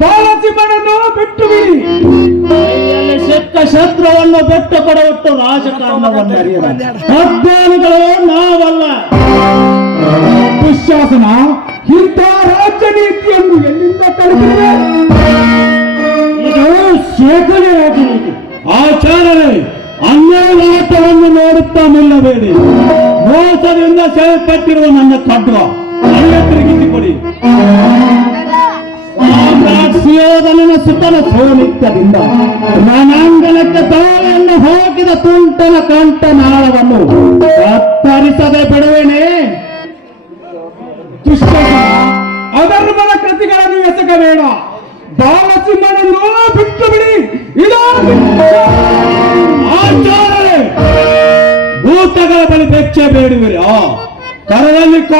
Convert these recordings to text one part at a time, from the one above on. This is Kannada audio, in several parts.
ಬಾಲಸಿಂಹನನ್ನು ಬಿಟ್ಟು ಬಿಡಿ. ಕೈಯಲ್ಲಿ ಸಿಕ್ಕ ಶಸ್ತ್ರವನ್ನು ಬೆಟ್ಟು ಕೊಡುವಟ್ಟು ರಾಜಕಾರಣವನ್ನು ಅಧ್ಯಯನಗಳು ನಾವಲ್ಲ. ದುಶ್ಯಾಸನ ಇಂಥ ರಾಜ್ಯ ನೀತಿಯನ್ನು ಎಲ್ಲಿಂದ ಕಲಿತಿದೆ ಇದು ಶೇಖರೆ ರಾಜನೀತಿ ಆಚಾರ್ಯರೇ ಅನ್ಯಾಯಾಟವನ್ನು ನೋಡುತ್ತಾ ನಿಲ್ಲಬೇಡಿ. ಮೋಸದಿಂದ ಸೇರ್ಪಟ್ಟಿರುವ ನನ್ನ ಖಡ್ಗ ಅಲ್ಲ ತಿರುಗಿಸಿಕೊಡಿ ಸುಯೋಧನನ ಸುತನ ಸೋಲಿತ್ತದಿಂದ ಮನಾಂಗಣಕ್ಕೆ ತಾಳೆಯನ್ನು ಹಾಕಿದ ತುಂಟನ ಕಂಠನಾಳವನ್ನು ಕತ್ತರಿಸದೆ ಬಿಡುವೆನೆ. ಅಧರ್ಮದ ಕೃತಿಗಳನ್ನು ಎಸಗಬೇಡ. ಬಾಲಸಿಂಹನನ್ನು ಬಿಟ್ಟು. ಬಿಡಿ ಭೂತಗಳ ಬಳಿ ಬೆಚ್ಚ ಬೇಡುವಿರಿ? ಕಾರ್ಮುಖವಿಲ್ಲದೆ ಕರದಲ್ಲಿ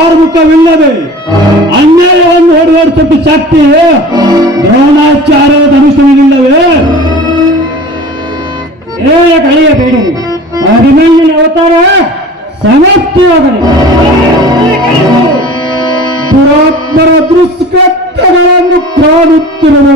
ಕಾರ್ಮಿಕವಿಲ್ಲದೆ ಅನ್ಯಾಯವನ್ನು ಹೊಡೆದೊಡ್ತಟ್ಟು ಶಕ್ತಿ ದ್ರೋಣಾಚಾರದ ಅನುಷ್ಠಾನವಿಲ್ಲವೇ ಏ ಕಳೆಯಬೇಡಿರಿ ಅಭಿಮನ್ಯನ ಅವತಾರ ಸಮರ್ಥವಾಗಲಿ ದುರಾತ್ಮರ ದುಷ್ಕೃತ್ಯಗಳನ್ನು ಕಾಣುತ್ತಿರುವ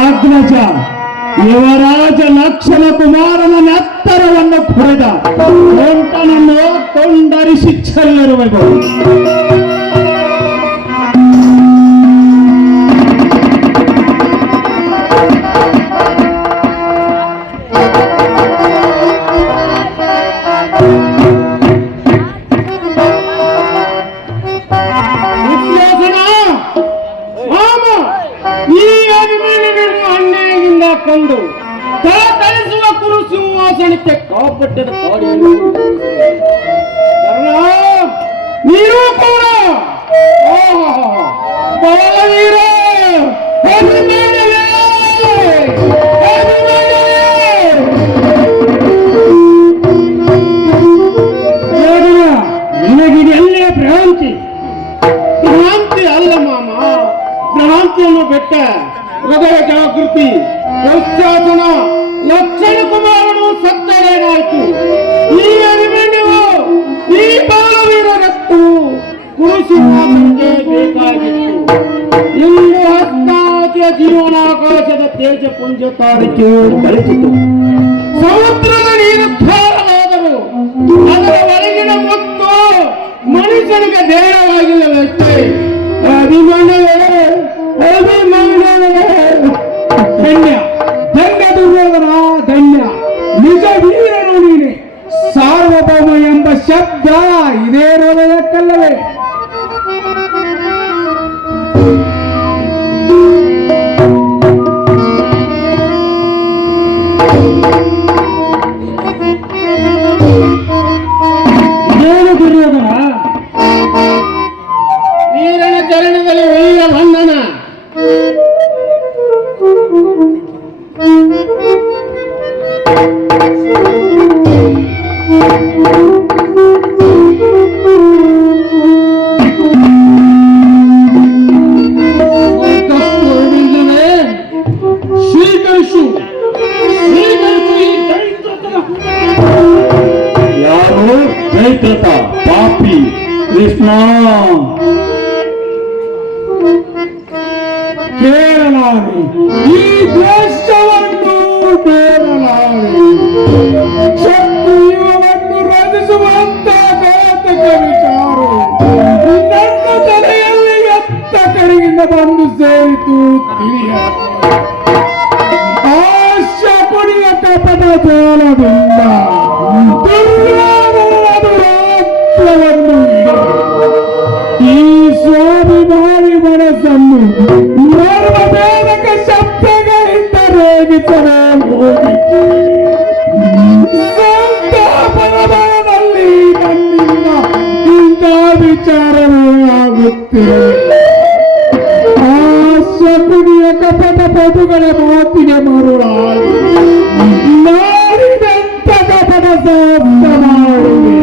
ಅಗ್ರಜ ಯುವರಾಜ ಲಕ್ಷಣ ಕುಮಾರನ ನೆತ್ತರವನ್ನು ಕುಡಿದ ಕೊಂಟನನ್ನು ಕೊಂಡರಿಸಿ ಚೆಲ್ಲರುವೆವು ಭ್ರಾಂತಿ ಅಲ್ಲ ಮಾಮ. ಪ್ರಣಾಂತವನ್ನು ಬೆಟ್ಟ, ಹೃದಯ ಜಾಗೃತಿ ಪ್ರಶಾಸನ ಲಕ್ಷಣ ಕುಮಾರನು ಸತ್ತರೇನಾಯ್ತು ಈ ಅರಿವೆಣ್ಣವು ಈ ಬಾಲವೀರ ರಕ್ತವು ಕುರುಸಿಂಹಾಸನಕ್ಕೆ ಬೇಕಾಗಿತ್ತು. ಇಂದು ಹಸ್ತಾತಿಯ ಜೀವನಾಕಾಶದ ತೇಜ ಪುಂಜ ತಾರಿಕೆ ಕಳಿಸಿತು ಸಮುದ್ರದ ನೀರು ಅದರ ಒಳಗಿನ ಮುತ್ತು ಮನುಷ್ಯನಿಗೆ ದೇಹವಾಗಿಲ್ಲವಷ್ಟೇ ಅಭಿಮಾನವೇ ಅಭಿಮಾನವೇ ಧನ್ಯ ಧನ್ಯ ಧನ್ಯ. ನಿಜ ವೀರನು ನೀನೆ ಸಾರ್ವಭೌಮ ಎಂಬ ಶಬ್ದ ಇದೇ ಹೃದಯಕ್ಕಲ್ಲವೇ ಕೇಳಲಾರೆ ಈ ದೇಶವನ್ನು ಬೇರಲಾರೆ ಶತ್ರುವನ್ನು ರಚಿಸುವಂತ ಘಾತಕ ವಿಚಾರ ನನ್ನ ತಲೆಯಲ್ಲಿ ಎತ್ತ ಕಡೆಯಿಂದ ಬಂದು ಸೇರಿತು ತಿಳಿಯ ಆಶಪುಡಿಯ ಕಪಟ ಜೋಲದಿಂದ ಆಗುತ್ತಿರಲಿಲ್ಲ ಆ ಶಕುನಿಯ ಕಪಟ ಪಟುಗಳ ಮಾತಿಗೆ ಮರುಳಾಗಿ ನಾಡಿದಂತ ಕಪಟ ಸಾಹಸ ಮಾಡುವೆ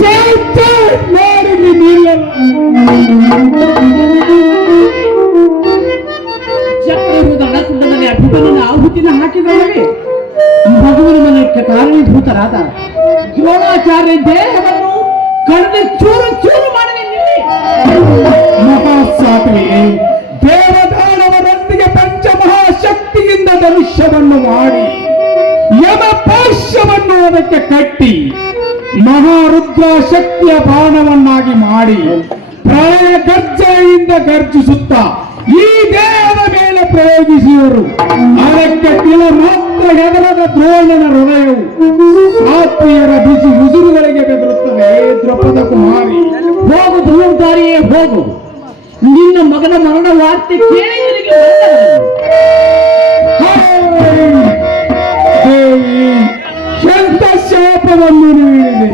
ಛೇ, ಛೇ, ನಾಡಿಗೆ ಚಕ್ರವ್ಯೂಹದ ಅಣಕುಂಡದಲ್ಲಿ ಅಭಿಮನ್ಯನ ಆಹುತಿನ ಹಾಕಿದವರಿಗೆ ಭಗವನ ಮನಕ್ಕೆ ಕಾರಣೀಭೂತರಾದ ದ್ರೋಣಾಚಾರ್ಯ ದೇಹವನ್ನು ಕಳೆದು ಚೂರು ಚೂರು ಮಾಡದೆ ನಿಲ್ಲಿ ಮಹಾಸಾಧ್ವಿಯೇ ದೇವದಾನವರೊಂದಿಗೆ ಪಂಚಮಹಾಶಕ್ತಿಯಿಂದ ಧನುಷ್ಯವನ್ನು ಮಾಡಿ, ಯಮ ಪಾರ್ಶ್ವವನ್ನು ಅದಕ್ಕೆ ಕಟ್ಟಿ ಮಹಾರುದ್ರ ಶಕ್ತಿಯ ಬಾಣವನ್ನಾಗಿ ಮಾಡಿ ಪ್ರಳಯ ಗರ್ಜನೆಯಿಂದ ಗರ್ಜಿಸುತ್ತ ಈ ದೇಹದ ಮೇಲೆ ಪ್ರಯೋಗಿಸಿದರು. ಅದಕ್ಕೆ ತಿಳ ಮಾತ್ರ ಹೆದರದ ದ್ರೋಣನ ಹೃದಯವು ಆತ್ಮೀಯರ ಬಿಸಿ ಉಸಿರುಗಳಿಗೆ ಬೆದರುತ್ತದೆ. ದ್ರೌಪದ ಕುಮಾರಿ, ಹೋಗು ಧನುರ್ಧಾರಿಯೇ ಹೋಗು. ನಿನ್ನ ಮಗನ ಮರಣ ವಾರ್ತೆ ಕೇಳಿ ನಿನಗೆ ಎಂತ ಶಾಪವನ್ನು ನೀಡಿದೆ.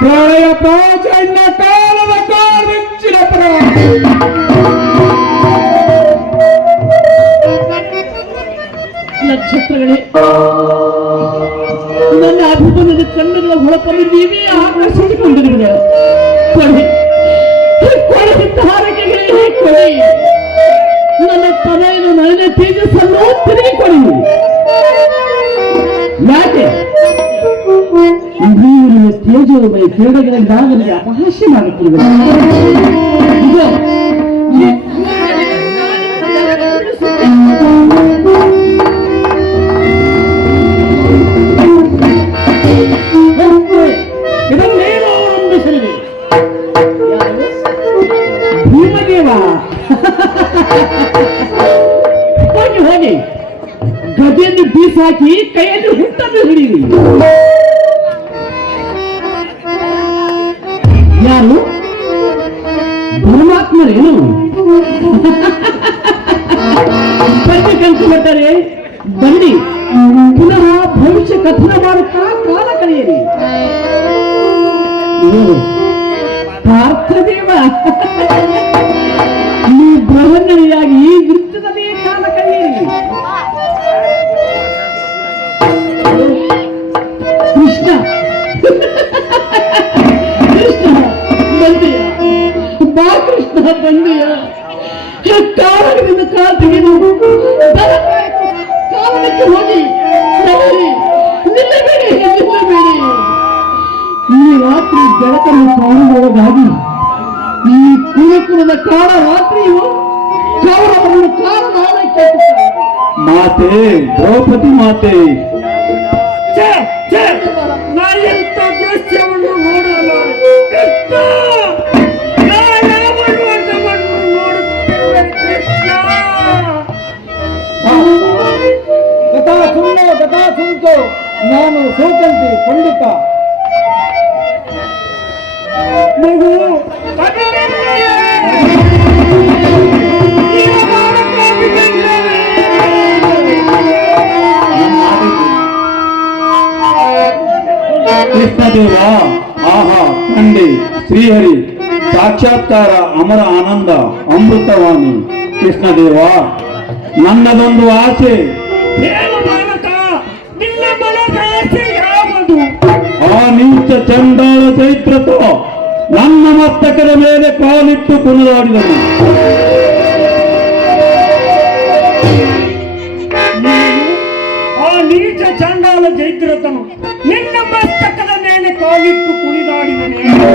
ಪ್ರಳಯ ಪ್ರಾಚೀನ ಕಾಲದ ಕಾಲಿಂಚಿನ ನಕ್ಷತ್ರಗಳೇ ನನ್ನ ಅಭಿಮಾನದ ಕಣ್ಣುಗಳ ಹೊಳಪನ್ನು ನೀವೇ ಆಕರ್ಷಿಸಿಕೊಂಡಿರುವಿರ? ತೇಜಸ್ಸನ್ನು ಕೊಡಿ ಯಾಕೆ? ನೀರಿನ ತೇಜೋಮಯ ಕ್ರೀಡೆಗಳಿಂದ ನನಗೆ ಅಪಹಾಸ್ಯ ಗದೆಯನ್ನು ಬೀಸಾಕಿ ಕೈಯಲ್ಲಿ ಹುಟ್ಟನ್ನು ಹಿಡಿಯಿರಿ. ಯಾರು? ಪರಮಾತ್ಮರೇನು ಬನ್ನಿ ಕಲ್ಪಿಸುತ್ತಾರೆ ಬನ್ನಿ, ಪುನಃ ಭವಿಷ್ಯ ಕಥನ ಮಾಡುತ್ತಾ ಕಾಲ ಕಳೆಯಿರಿ. ಪಾರ್ಥದೇವ. ಈ ಬೃಹನ್ನರಿಯಾಗಿ ಕಾರಣಕ್ಕೆ ಹೋಗಿ ನಡೀರಿ. ನಿಲ್ಲಬೇಡಿ ನಿಲ್ಲಬೇಡಿ ಈ ರಾತ್ರಿ ಬೆಳಕನ್ನು ಕಾಣುವುದಾಗಿ ಈ ಕುರುಕುಲದ ಕಾಲ ರಾತ್ರಿಯು ಕೌರವರನ್ನು ಕಾರಣಕ್ಕೆ ಮಾತೆ, ದ್ರೌಪದಿ ಮಾತೆ ಸುಳ್ಳು ಗತಾ ಸುಂಟು ನಾನು ಸೋಚಂತಿ ಖಂಡಿತ ಮಗು ಕೃಷ್ಣದೇವ ಆಹಾ ಕಂಡೆ ಶ್ರೀಹರಿ ಸಾಕ್ಷಾತ್ಕಾರ ಅಮರ ಆನಂದ ಅಮೃತವಾಣಿ ಕೃಷ್ಣದೇವ ನನ್ನದೊಂದು ಆಸೆ ಚಂಡಾಳ ಚೈತ್ರತ ನನ್ನ ಮಸ್ತಕದ ಮೇಲೆ ಕಾಲಿಟ್ಟು ಕುಣಿದಾಡಿದನು ಆ ನೀಚ ಚಂಡಾಲ ಜೈದ್ರತನು ನಿನ್ನ ಮಸ್ತಕದ ಮೇಲೆ ಕಾಲಿಟ್ಟು ಕುಣಿದಾಡಿದನೇ